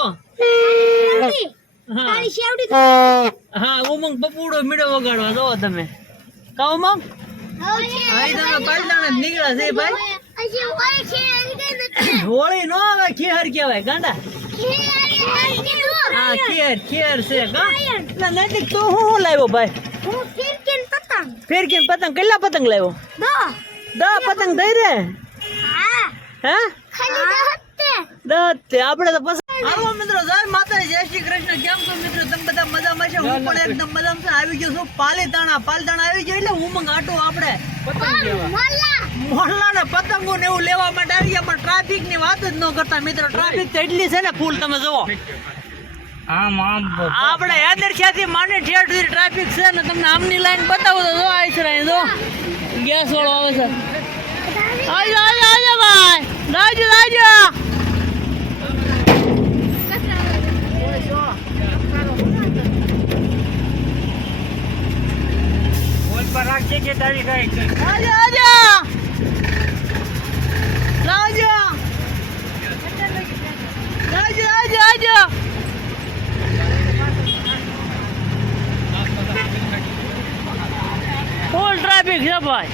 જો તારી શેવડી હા. ઉમંગ પપુડો મીડો વગાડવા જો તમે. કા ઉમંગ? તમે પાટલાને નીકળ્યા છે ભાઈ. હોળી નો આવે ખેર કહેવાય ગાંડા. હે, ખેર ખેર છે નૈતિક તું શું શું લાવ્યો ભાઈ? ફિરકીન પતંગ. ફિરકીન પતંગ? કેટલા પતંગ લાવ્યો? દો. દા પતંગ થઈ રે હા, હે? ખાલી દો હત્તે. દસ તે. આપણે તો હાલો મિત્રો જય માતા જય શ્રી કૃષ્ણ. કેમ છો મિત્રો? તમે બધા મજામાં છે? હું પણ એકદમ મજામાં છું. આવી ગયો છું. પાલીતાણા પાલીતાણા આવી ગયો એટલે ઉમંગ આટો આપણે. મોહલ્લા ને પતંગો ને એવું લેવા માટે આવી ગયા પણ ટ્રાફિકની વાત જ ન કરતા મિત્રો. ટ્રાફિક તો એટલી છે ને ફૂલ તમે જુઓ. આમ આમ આપણે યાદરખ્યા થી માંડી ઠેર સુધી ટ્રાફિક છે ને તમને આમની લાઈન બતાવો તો જો આવી છે જો. ગેસ વાળો આવે છે. આજો આજો આજો ભાઈ. રાજુ લાજો બોલ પર રાખજે કે તારી કઈ છે આજો આજો લાવજો લાવજો આજો આજો ફૂલ ટ્રાફિક છે ભાઈ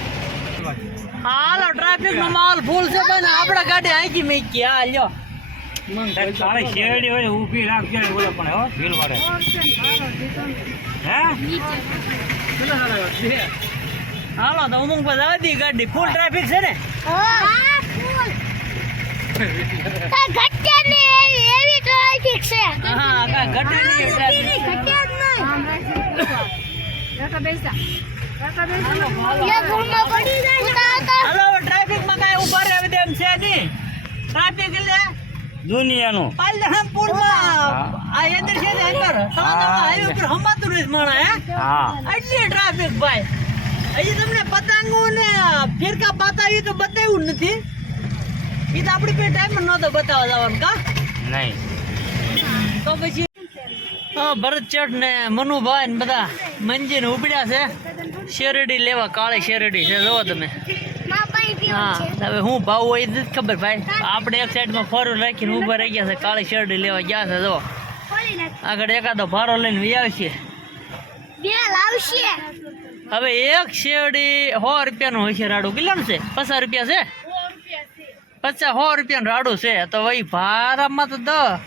હાલો ટ્રાફિક નો માહોલ ફૂલ છે ભાઈ ને આપડા ગાડી આંકી મેકી હા લ્યો તારે શેરડી હોય ને ઊભી રાખજે ને બોલો પણ હો ભીલ વાળે હે હાલો તો અમુક પર દી ગાડી. ફૂલ ટ્રાફિક છે ને? એટલે દુનિયાનું. પાલધામ પુલમાં આ એદર છે ને અંદર. તમારા હાઈવે પર હમાતું રહે માણા હે? હા. આટલી ટ્રાફિક ભાઈ. હજી તમને પતંગો ને ફિરકા બતાવી તો બતાવ્યું જ નથી. એ તો આપણી પાસે ટાઈમ નહોતો બતાવવા જવાનું કા? નહીં. તો પછી હા ભરત ચેટ ને મનુભાઈ ને બધા મંજી ને ઉપડ્યા છે. શેરડી લેવા કાળી શેરડી છે જોવો તમે. હા હવે હું ભાવ હોય એ જ ખબર ભાઈ. આપણે એક સાઈડમાં ફરું રાખીને ઊભા રહી ગયા છે કાળી શેરડી લેવા ગયા છે જો આગળ એકાદો ભારો લઈને વી આવશે બે લાવશે. હવે એક શેરડી સો રૂપિયાનું હોય છે રાડું. કેટલાનું છે? પચાસ રૂપિયા છે? પચાસ સો રૂપિયાનું રાડું છે. તો ભાઈ ભારામાં તો દસ.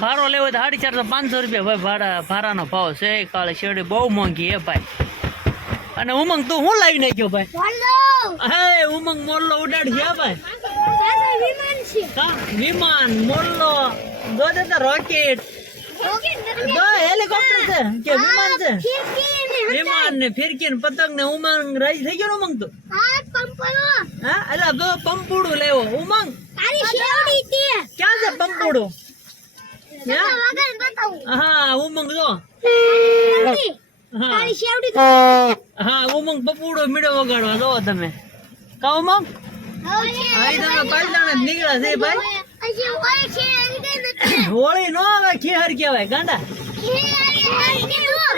ભારો લેવો તો સાડી ચારસો પાંચસો રૂપિયા. ભાઈ ભાડા ભાડાનો ભાવ છે. કાળી શેરડી બહુ મોંઘી હે ભાઈ. અને ઉમંગ તું શું લાવી નાખ્યો ભાઈ. હે ઉમંગ મોરલો ઉડાડ છે ભાઈ. વિમાન દો રોકેટ દો હેલિકોપ્ટર છે કે વિમાન છે. વિમાન ને ફિરકી ને પતંગ ને ઉમંગ રાજી થઈ ગયો ઉમંગ તો? હા, એટલે દો પંપુડું લેવો. ઉમંગ. ક્યાં છે પંપુડું. હા? ઉમંગ જો. હા. ઉમંગ પપુડો મીડો વગાડવા જો તમે. કા ઉમંગ. હા તમે જ નીકળ્યા છે ભાઈ. હોળી નો આવે ખેર કહેવાય ગાંડા.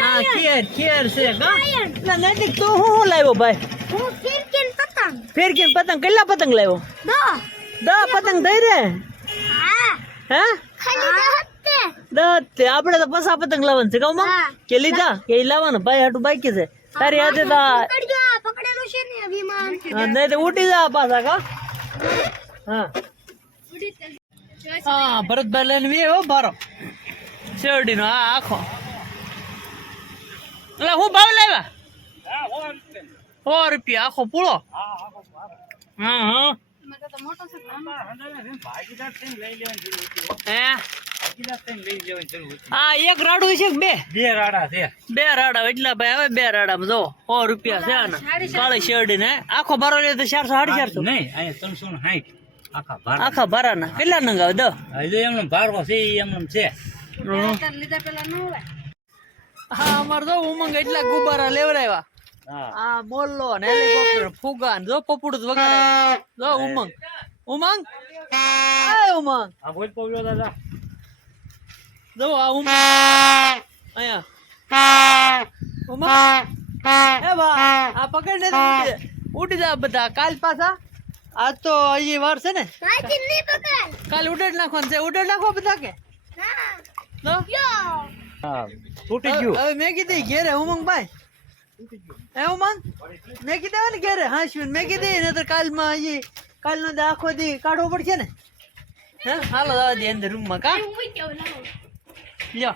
હે, ખેર ખેર છે એટલે નૈતિક તું હું હું લાવ્યો ભાઈ? ફિરકીન પતંગ. કેટલા પતંગ લાવ્યો? દો. દા પતંગ થઈ રે. હા, દસ તે આપણે તો પસા પતંગ લાવવાનું છે કહું. કે લીધા? કે લાવવાનું ભાઈ હાટું બાકી છે. તારી હાથે તો ને નહીં તો ઉઠી જા પાછા કા હા. હા ભરતભાઈ લઈને વે હો ભારો. શેરડીનો આ હા આખો. એટલે હું ભાવ લેવા સો રૂપિયા. આખો પૂળો? હા હા ભાગીદાર થઈને લઈ લેવાની જરૂર હતી હો. એક રાડું છે બે? બે રાડા છે. બે રાડા એટલા ભાઈ હવે બે રાડામાં જો. સો રૂપિયા છે આના. કાળી શેરડી ને આખો બારો લે તો ચારસો સાડી ચારસો. નહીં અહીંયા ત્રણસો ને સાઠ. આખા ભારાના કેટલા નંગ આવે? દો હજુ એમનો ભારો છે એમને છે. હા. અમાર જો ઉમંગ એટલા ગુબારા લેવરાવ્યા આ બોલો ને હેલિકોપ્ટર ફુગા જો પપુડું વગાડે. જો ઉમંગ. ઉમંગ? આ ઉમંગ. આ બોલ પવડો દાદા. જો આ ઉમંગ. અહીંયા. ઉમંગ. એ બા આ પકડ ને ઉડી જા બધા. કાલ પાછા આજ તો હજી વાર છે ને. કાલ નહીં પકડ કાલે ઉડેડ નાખવાનું છે. ઉડેડ નાખવા બધા કે? તૂટી ગયું. હવે મેં કીધી ઘેરે ઉમંગ ભાઈ એ ઉમંગ? મેં કીધા ને ઘેરે હા શું મેં કીધી ને તો કાલમાં હજી કાલનો તો આખો દી કાઢવો પડશે ને. હે હાલો જવા દે અંદર રૂમમાં કા? હું લ્યો.